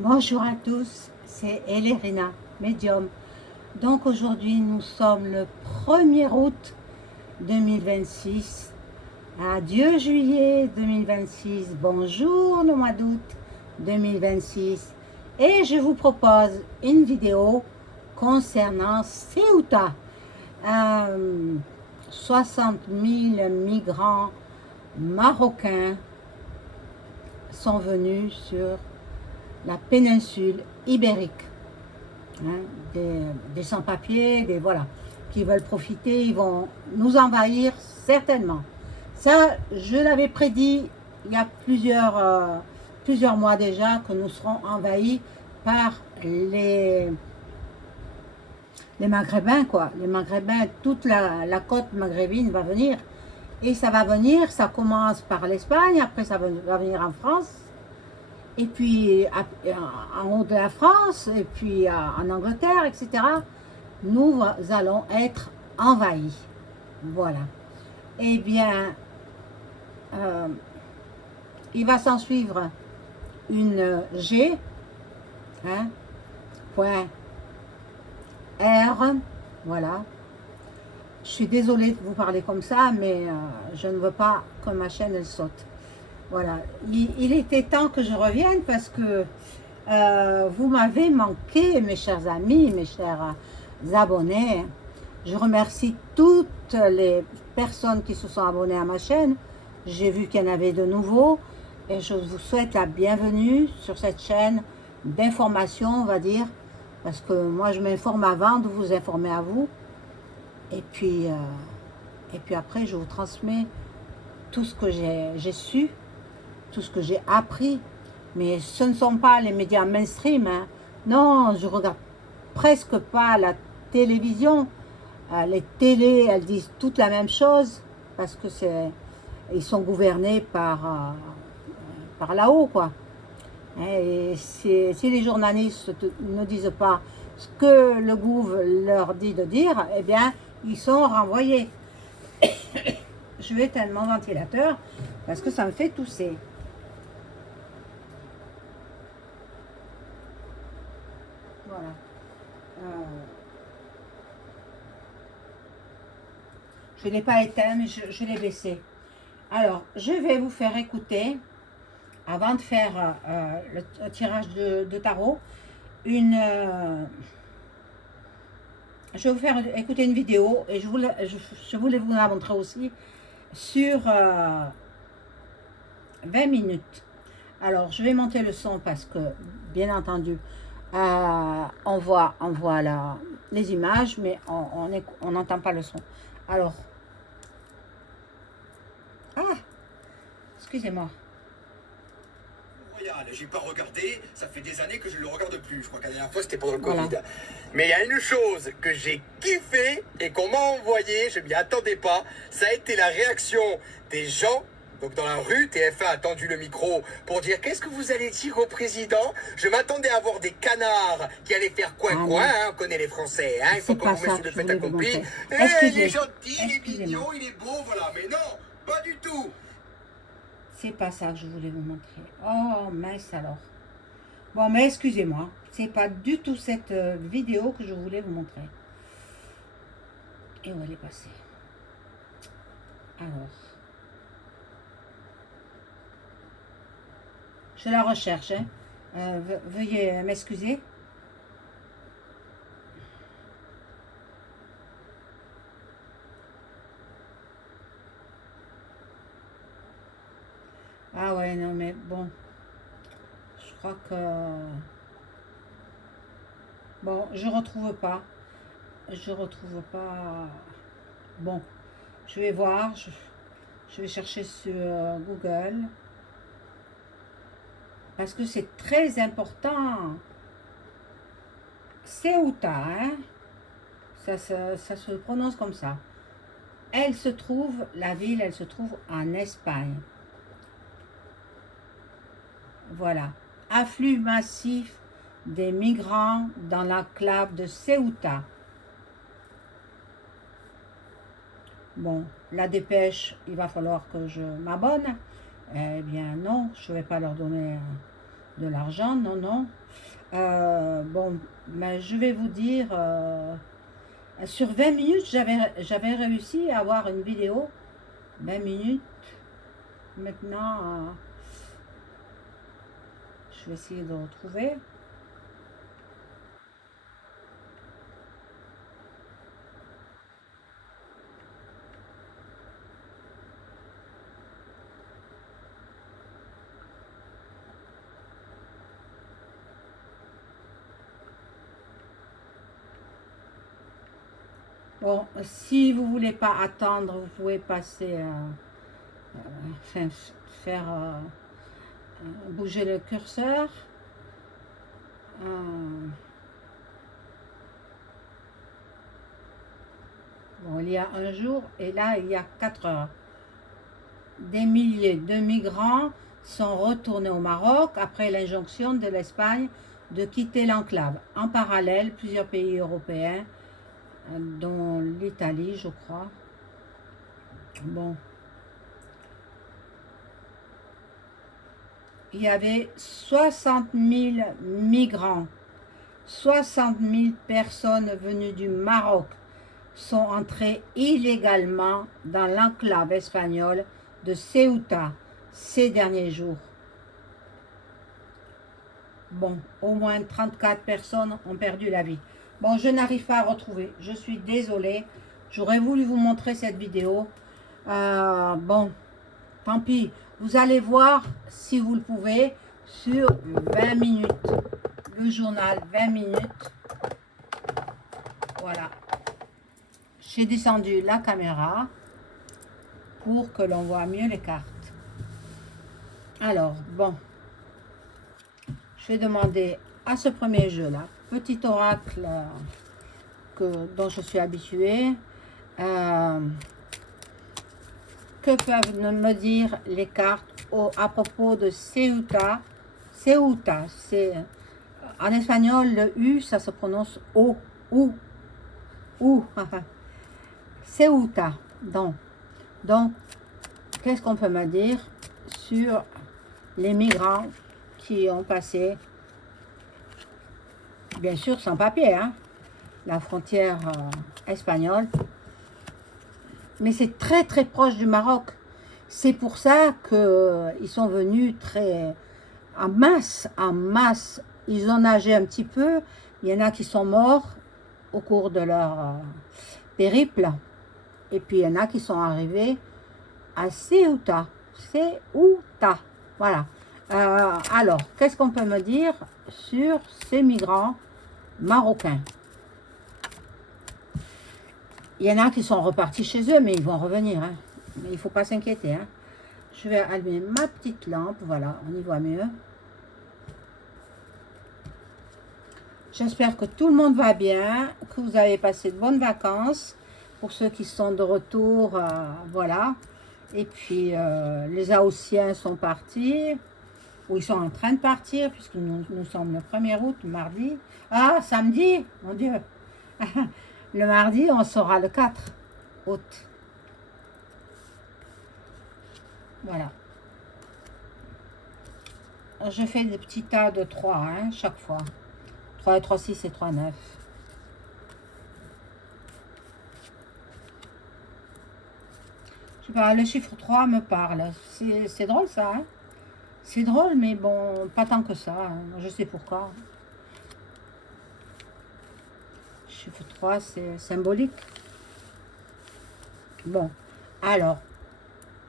Bonjour à tous, c'est Elérina, médium. Donc aujourd'hui nous sommes le 1er août 2026. Adieu juillet 2026, bonjour le mois d'août 2026. Et je vous propose une vidéo concernant Ceuta. 60 000 migrants marocains sont venus sur la péninsule ibérique, hein, des sans-papiers, des voilà, qui veulent profiter, ils vont nous envahir certainement. Ça, je l'avais prédit il y a plusieurs mois déjà que nous serons envahis par les Maghrébins, quoi. Les Maghrébins, toute la côte maghrébine va venir. Et ça va venir, ça commence par l'Espagne, après ça va venir en France, et puis en haut de la France, et puis en Angleterre, etc. Nous allons être envahis. Voilà. Eh bien, euh, il va s'en suivre une G, hein, point R, voilà. Je suis désolée de vous parler comme ça, mais je ne veux pas que ma chaîne elle saute. Voilà, il était temps que je revienne parce que vous m'avez manqué, mes chers amis, mes chers abonnés. Je remercie toutes les personnes qui se sont abonnées à ma chaîne. J'ai vu qu'il y en avait de nouveaux et je vous souhaite la bienvenue sur cette chaîne d'information, on va dire, parce que moi je m'informe avant de vous informer à vous. Et puis après, je vous transmets tout ce que j'ai su, tout ce que j'ai appris. Mais ce ne sont pas les médias mainstream. Hein. Non, je regarde presque pas la télévision. Les télés, elles disent toutes la même chose parce que ils sont gouvernés par là-haut, quoi. Et si les journalistes ne disent pas ce que le gouv leur dit de dire, eh bien, ils sont renvoyés. Je vais éteindre mon ventilateur parce que ça me fait tousser. Voilà. Je ne l'ai pas éteint, mais je l'ai baissé. Alors, je vais vous faire écouter, avant de faire le tirage de tarot, je vais vous faire écouter une vidéo et je voulais vous la montrer aussi sur 20 minutes. Alors, je vais monter le son parce que, bien entendu, on voit les images, mais on n'entend pas le son. Alors, excusez-moi. Royal, j'ai pas regardé, ça fait des années que je le regarde plus. Je crois que la dernière fois c'était pendant le Covid. Voilà. Mais il y a une chose que j'ai kiffé et qu'on m'a envoyé, je m'y attendais pas, ça a été la réaction des gens. Donc dans la rue, TF1 a tendu le micro pour dire qu'est-ce que vous allez dire au président. Je m'attendais à voir des canards qui allaient faire coin-coin, hein, on connaît les Français, hein, il faut qu'on vous mette sous le fait accompli. Il est gentil, il est mignon, il est beau, voilà. Mais non, pas du tout. C'est pas ça que je voulais vous montrer. Oh mince alors. Bon, mais excusez-moi. C'est pas du tout cette vidéo que je voulais vous montrer. Et où elle est passée? Alors. Je la recherche. Hein. Veuillez m'excuser. Ah ouais, non mais bon. Je crois que... Bon, je retrouve pas. Je retrouve pas... Bon, je vais voir. Je vais chercher sur Google. Parce que c'est très important. Ceuta, hein? Ça se prononce comme ça. La ville, elle se trouve en Espagne. Voilà. Afflux massif des migrants dans l'enclave de Ceuta. Bon, la dépêche, il va falloir que je m'abonne. Eh bien non, je ne vais pas leur donner de l'argent, non, non. Bon, mais je vais vous dire, sur 20 minutes, j'avais réussi à avoir une vidéo. 20 minutes. Maintenant, je vais essayer de retrouver. Bon, si vous voulez pas attendre, vous pouvez passer, enfin, faire bouger le curseur. Bon, il y a un jour et là, il y a 4 heures. Des milliers de migrants sont retournés au Maroc après l'injonction de l'Espagne de quitter l'enclave. En parallèle, plusieurs pays européens, dont l'Italie, je crois. Bon. Il y avait 60 000 migrants. 60 000 personnes venues du Maroc sont entrées illégalement dans l'enclave espagnole de Ceuta ces derniers jours. Bon, au moins 34 personnes ont perdu la vie. Bon, je n'arrive pas à retrouver. Je suis désolée. J'aurais voulu vous montrer cette vidéo. Bon, tant pis. Vous allez voir, si vous le pouvez, sur 20 minutes. Le journal, 20 minutes. Voilà. J'ai descendu la caméra pour que l'on voit mieux les cartes. Alors, bon. Je vais demander à ce premier jeu-là, petit oracle dont je suis habituée, que peuvent me dire les cartes à propos de Ceuta. Ceuta, c'est en espagnol, le U, ça se prononce O, ou, Ceuta. Donc, qu'est-ce qu'on peut me dire sur les migrants qui ont passé, bien sûr sans papier, hein, la frontière espagnole. Mais c'est très très proche du Maroc. C'est pour ça qu'ils sont venus très en masse, en masse. Ils ont nagé un petit peu. Il y en a qui sont morts au cours de leur périple. Et puis il y en a qui sont arrivés à Ceuta. Ceuta. Voilà. Alors, qu'est-ce qu'on peut me dire sur ces migrants marocains? Il y en a qui sont repartis chez eux, mais ils vont revenir. Hein. Mais il ne faut pas s'inquiéter. Hein. Je vais allumer ma petite lampe. Voilà, on y voit mieux. J'espère que tout le monde va bien, que vous avez passé de bonnes vacances. Pour ceux qui sont de retour, voilà. Et puis, les Haussiens sont partis. Ou ils sont en train de partir, puisque nous sommes le 1er août, mardi. Ah, samedi, mon Dieu. Le mardi, on sera le 4 août. Voilà. Je fais des petits tas de 3, hein, chaque fois. 3 et 3, 6 et 3, 9. Je sais pas, le chiffre 3 me parle. C'est drôle ça, hein. C'est drôle, mais bon, pas tant que ça. Hein. Je sais pourquoi. Chiffre 3, c'est symbolique. Bon, alors,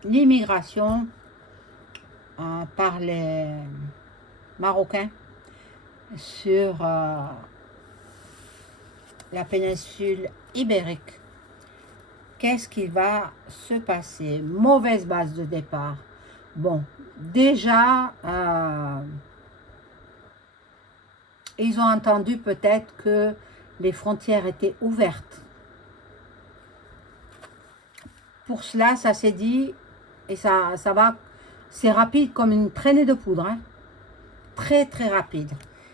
l'immigration par les Marocains sur la péninsule ibérique. Qu'est-ce qui va se passer? Mauvaise base de départ. Bon, déjà, ils ont entendu peut-être que les frontières étaient ouvertes. Pour cela, ça s'est dit, et ça va, c'est rapide comme une traînée de poudre. Hein. Très, très rapide.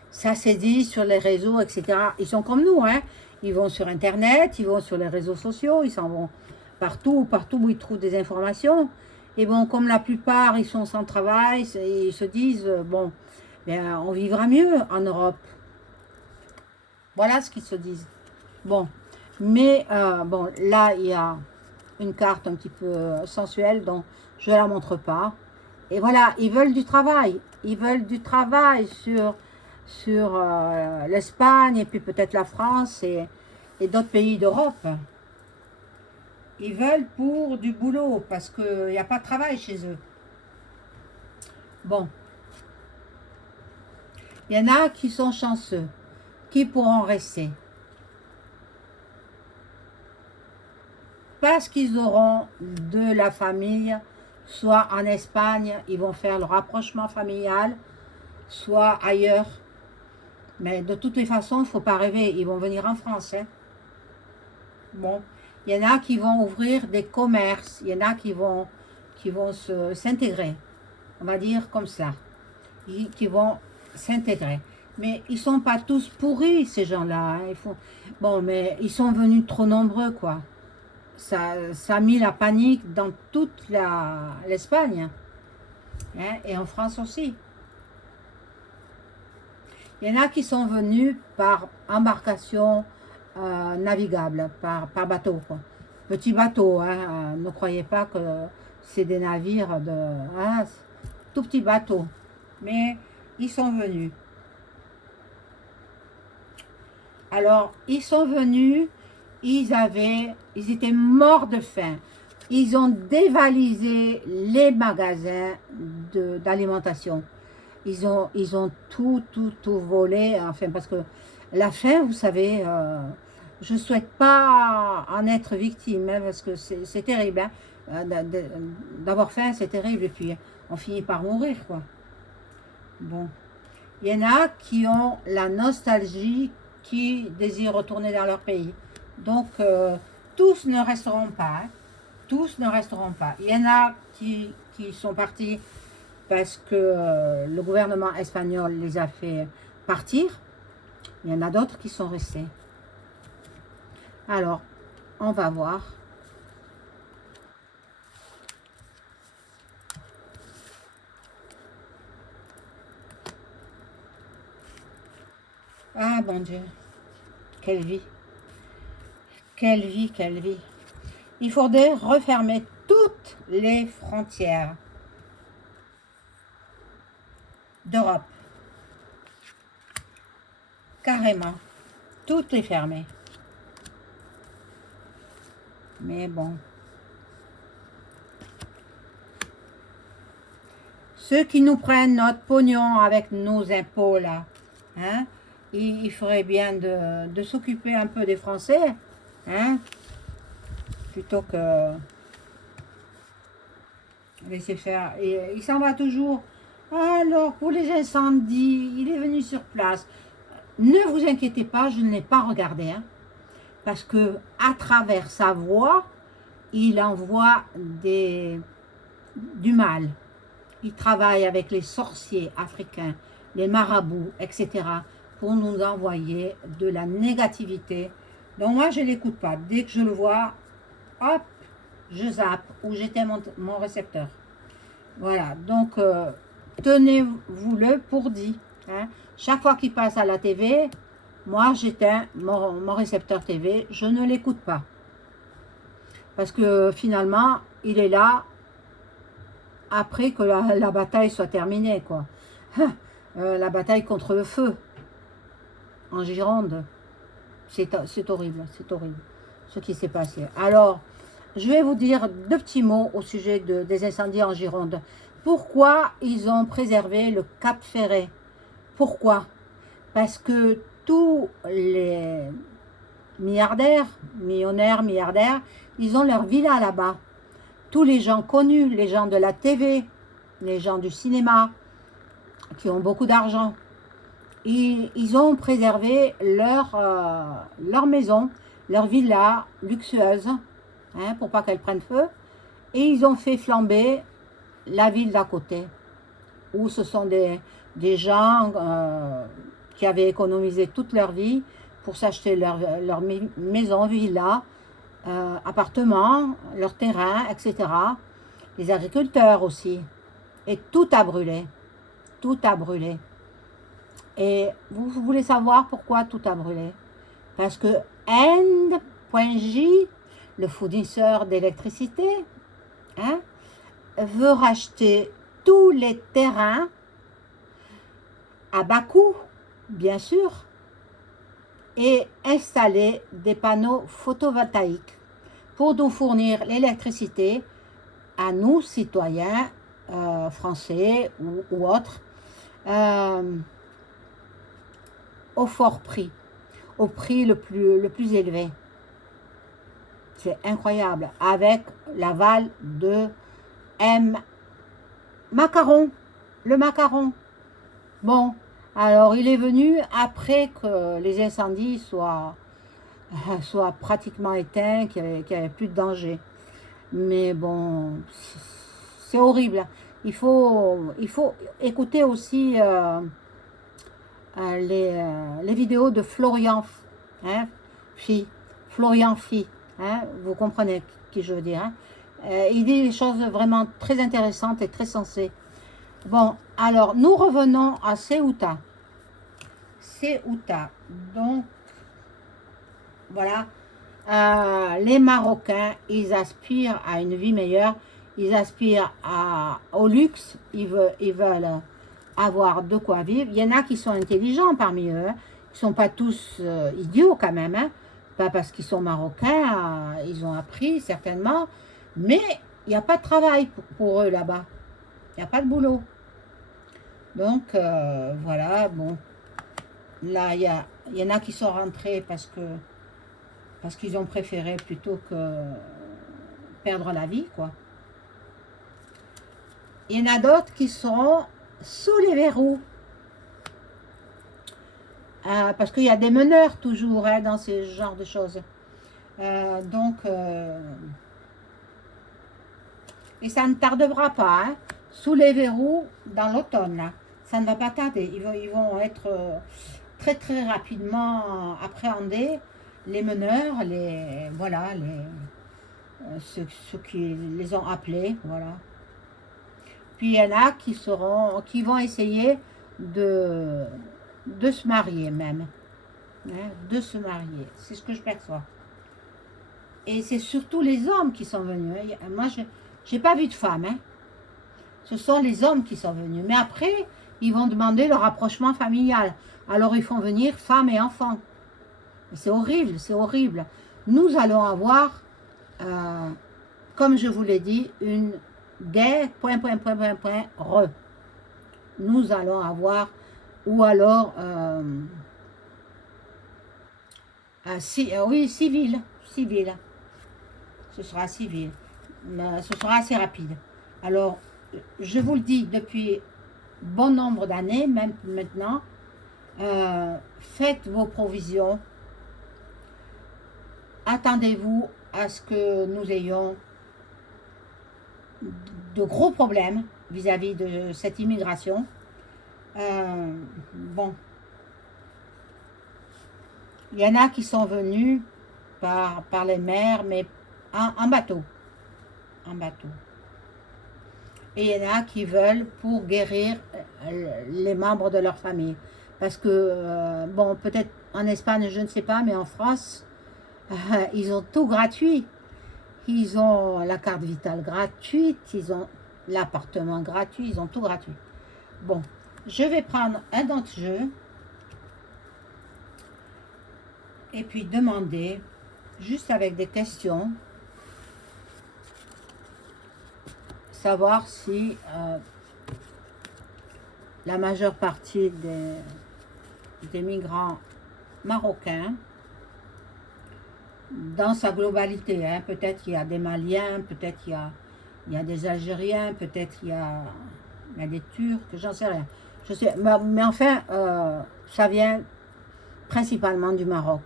Ça s'est dit sur les réseaux, etc. Ils sont comme nous, hein. Ils vont sur Internet, ils vont sur les réseaux sociaux, ils s'en vont partout où ils trouvent des informations. Et bon, comme la plupart, ils sont sans travail, ils se disent, bon, bien, on vivra mieux en Europe. Voilà ce qu'ils se disent. Bon, mais bon, là, il y a une carte un petit peu sensuelle, donc je ne la montre pas. Et voilà, ils veulent du travail. Ils veulent du travail sur l'Espagne et puis peut-être la France et d'autres pays d'Europe. Ils veulent pour du boulot parce qu'il n'y a pas de travail chez eux. Bon. Il y en a qui sont chanceux, qui pourront rester. Parce qu'ils auront de la famille, soit en Espagne, ils vont faire le rapprochement familial, soit ailleurs. Mais de toutes les façons, il ne faut pas rêver, ils vont venir en France. Hein. Bon, il y en a qui vont ouvrir des commerces, il y en a qui vont s'intégrer, on va dire comme ça, qui vont s'intégrer. Mais ils ne sont pas tous pourris, ces gens-là. Hein. Bon, mais ils sont venus trop nombreux, quoi. Ça a mis la panique dans toute l'Espagne. Hein, et en France aussi. Il y en a qui sont venus par embarcation navigable, par bateau. Quoi. Petit bateau, hein, ne croyez pas que c'est des navires de... Hein, tout petit bateau. Mais ils sont venus. Alors, ils sont venus, ils étaient morts de faim. Ils ont dévalisé les magasins d'alimentation. Ils ont tout volé, enfin, parce que la faim, vous savez, je ne souhaite pas en être victime, hein, parce que c'est terrible, hein, d'avoir faim, c'est terrible, et puis on finit par mourir, quoi. Bon, il y en a qui ont la nostalgie, qui désirent retourner dans leur pays. Donc, tous ne resteront pas, hein. Tous ne resteront pas. Il y en a qui sont partis parce que le gouvernement espagnol les a fait partir. Il y en a d'autres qui sont restés. Alors, on va voir. Ah, bon Dieu. Quelle vie. Quelle vie, quelle vie. Il faudrait refermer toutes les frontières d'Europe. Carrément. Toutes les fermer. Mais bon. Ceux qui nous prennent notre pognon avec nos impôts, là, hein, il ferait bien de s'occuper un peu des Français, hein, plutôt que laisser faire. Et il s'en va toujours. Alors, pour les incendies, il est venu sur place. Ne vous inquiétez pas, je ne l'ai pas regardé, hein, parce que à travers sa voix, il envoie du mal. Il travaille avec les sorciers africains, les marabouts, etc., pour nous envoyer de la négativité. Donc moi, je ne l'écoute pas. Dès que je le vois, hop, je zappe ou j'éteins mon récepteur. Voilà, donc tenez-vous-le pour dit. Hein. Chaque fois qu'il passe à la TV, moi j'éteins mon récepteur TV, je ne l'écoute pas. Parce que finalement, il est là après que la bataille soit terminée, quoi. La bataille contre le feu en Gironde. C'est horrible, c'est horrible ce qui s'est passé. Alors, je vais vous dire deux petits mots au sujet des incendies en Gironde. Pourquoi ils ont préservé le Cap Ferret? Pourquoi? Parce que tous les milliardaires, millionnaires, milliardaires, ils ont leur villa là-bas. Tous les gens connus, les gens de la TV, les gens du cinéma, qui ont beaucoup d'argent, ils ont préservé leur maison, leur villa luxueuse, hein, pour pas qu'elle prenne feu, et ils ont fait flamber la ville d'à côté, où ce sont des gens qui avaient économisé toute leur vie pour s'acheter leur maison, villa, appartements, leur terrain, etc. Les agriculteurs aussi. Et tout a brûlé. Tout a brûlé. Et vous voulez savoir pourquoi tout a brûlé? Parce que End.J, le fournisseur d'électricité, hein, veut racheter tous les terrains à bas coût, bien sûr, et installer des panneaux photovoltaïques pour nous fournir l'électricité à nous, citoyens français ou autres, au fort prix, au prix le plus élevé. C'est incroyable, avec l'aval de M. Macaron, le macaron. Bon, alors il est venu après que les incendies soient pratiquement éteints, qu'il n'y avait plus de danger. Mais bon, c'est horrible. Il faut écouter aussi les vidéos de Florian, hein, Florian Phi, hein, vous comprenez qui je veux dire. Hein. Il dit des choses vraiment très intéressantes et très sensées. Bon, alors nous revenons à Ceuta. Ceuta, donc voilà, les Marocains, ils aspirent à une vie meilleure, ils aspirent au luxe, ils veulent avoir de quoi vivre. Il y en a qui sont intelligents parmi eux, hein, qui ne sont pas tous idiots quand même, hein. Pas parce qu'ils sont marocains, ils ont appris certainement, mais il n'y a pas de travail pour eux là-bas, il n'y a pas de boulot. Donc voilà, bon, là il y en a qui sont rentrés parce qu'ils ont préféré plutôt que perdre la vie, quoi. Il y en a d'autres qui seront sous les verrous. Parce qu'il y a des meneurs toujours, hein, dans ce genre de choses. Et ça ne tardera pas, hein, sous les verrous dans l'automne, là. Ça ne va pas tarder. Ils vont être très très rapidement appréhendés. Les meneurs, ceux qui les ont appelés, voilà. Puis il y en a qui vont essayer de se marier même, hein, de se marier. C'est ce que je perçois. Et c'est surtout les hommes qui sont venus. Hein. Moi, je n'ai pas vu de femmes. Hein. Ce sont les hommes qui sont venus. Mais après, ils vont demander le rapprochement familial. Alors, ils font venir femmes et enfants. C'est horrible, c'est horrible. Nous allons avoir, comme je vous l'ai dit, une guerre, Nous allons avoir, ou alors, oui, civil. Ce sera civil. Mais ce sera assez rapide. Alors, je vous le dis depuis bon nombre d'années, même maintenant, faites vos provisions. Attendez-vous à ce que nous ayons de gros problèmes vis-à-vis de cette immigration. Bon, il y en a qui sont venus par les mers, mais en bateau. En bateau. Et il y en a qui veulent pour guérir les membres de leur famille. Parce que, bon, peut-être en Espagne, je ne sais pas, mais en France, ils ont tout gratuit. Ils ont la carte vitale gratuite, ils ont l'appartement gratuit, ils ont tout gratuit. Bon, je vais prendre un d'entre-jeu et puis demander, juste avec des questions, savoir si la majeure partie des migrants marocains, dans sa globalité, hein, peut-être qu'il y a des Maliens, peut-être il y a des Algériens, peut-être il y a des Turcs, j'en sais rien. Je sais, mais enfin, ça vient principalement du Maroc.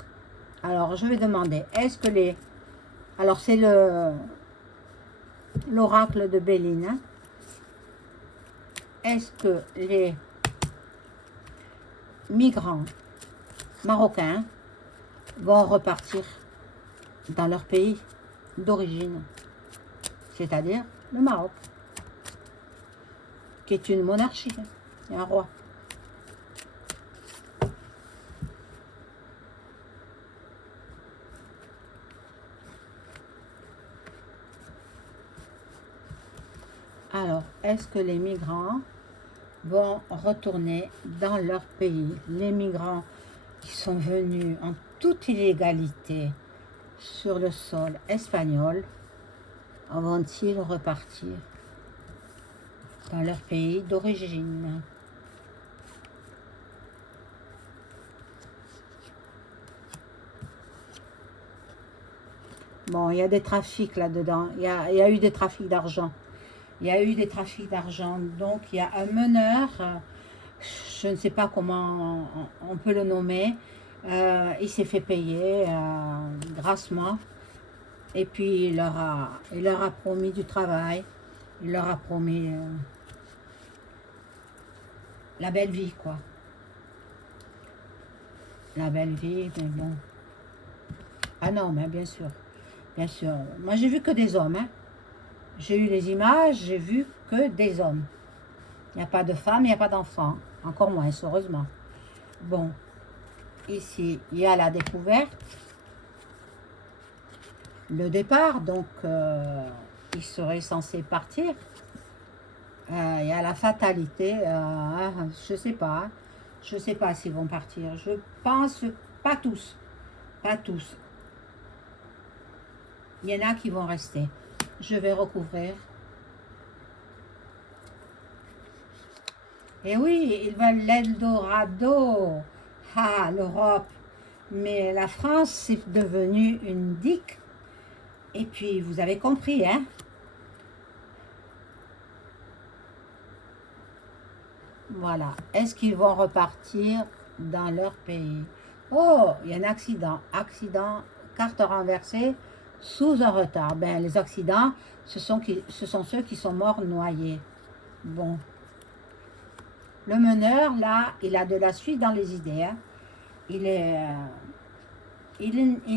Alors, je vais demander, est-ce que les... Alors, c'est l'oracle de Béline. Hein. Est-ce que les migrants marocains vont repartir dans leur pays d'origine, c'est-à-dire le Maroc, qui est une monarchie, il y a un roi. est-ce que les migrants vont retourner dans leur pays? Les migrants qui sont venus en toute illégalité sur le sol espagnol, vont-ils repartir dans leur pays d'origine? Bon, il y a des trafics là-dedans. Il y a eu des trafics d'argent. Il y a eu des trafics d'argent. Donc, il y a un meneur, je ne sais pas comment on peut le nommer. Il s'est fait payer grassement. Et puis, il leur a promis du travail. Il leur a promis la belle vie, quoi. La belle vie, mais bon. Ah non, mais bien sûr. Bien sûr. Moi, j'ai vu que des hommes. Hein. J'ai eu les images, j'ai vu que des hommes. Il n'y a pas de femmes, il n'y a pas d'enfants. Encore moins, heureusement. Bon. Ici, il y a la découverte. Le départ, donc, ils seraient censés partir. Il y a la fatalité. Je ne sais pas. Hein. Je ne sais pas s'ils vont partir. Je pense pas tous. Pas tous. Il y en a qui vont rester. Je vais recouvrir. Et oui, ils veulent l'Eldorado. Ah, l'Europe. Mais la France, c'est devenu une digue. Et puis, vous avez compris, hein? Voilà. Est-ce qu'ils vont repartir dans leur pays? Oh, il y a un accident. Accident, carte renversée. Sous un retard. Ben, les accidents, ce sont ceux qui sont morts noyés. Bon. Le meneur, là, il a de la suite dans les idées. Hein. Il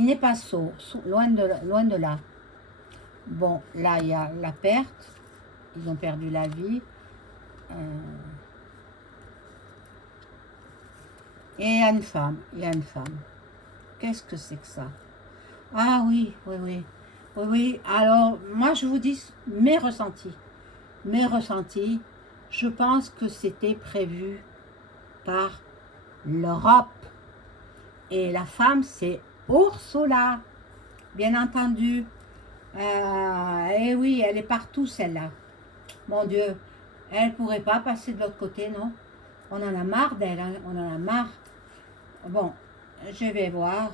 n'est pas sot, loin de là. Bon, là, il y a la perte. Ils ont perdu la vie. Et il y a une femme. Il y a une femme. Qu'est-ce que c'est que ça? Ah oui, oui, oui. Oui, oui. Alors, moi, je vous dis mes ressentis. Mes ressentis, je pense que c'était prévu par l'Europe. Et la femme, c'est Ursula, bien entendu. Et oui, elle est partout, celle-là. Mon Dieu, elle ne pourrait pas passer de l'autre côté, non? On en a marre d'elle, hein? On en a marre. Bon, je vais voir...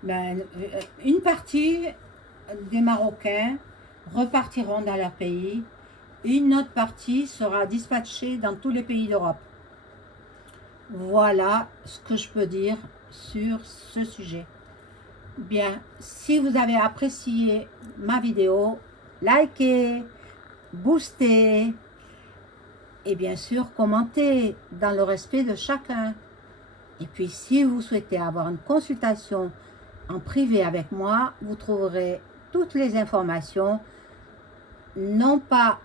Ben, une partie des Marocains repartiront dans leur pays, une autre partie sera dispatchée dans tous les pays d'Europe. Voilà ce que je peux dire sur ce sujet. Bien, si vous avez apprécié ma vidéo, likez, boostez et bien sûr commentez dans le respect de chacun. Et puis si vous souhaitez avoir une consultation en privé avec moi, vous trouverez toutes les informations, non pas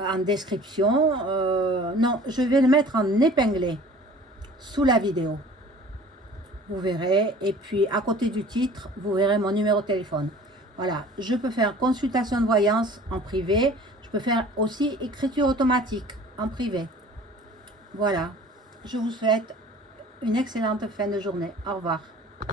en description, non, je vais le mettre en épinglé sous la vidéo. Vous verrez, et puis à côté du titre, vous verrez mon numéro de téléphone. Voilà, je peux faire consultation de voyance en privé, je peux faire aussi écriture automatique en privé. Voilà, je vous souhaite une excellente fin de journée. Au revoir.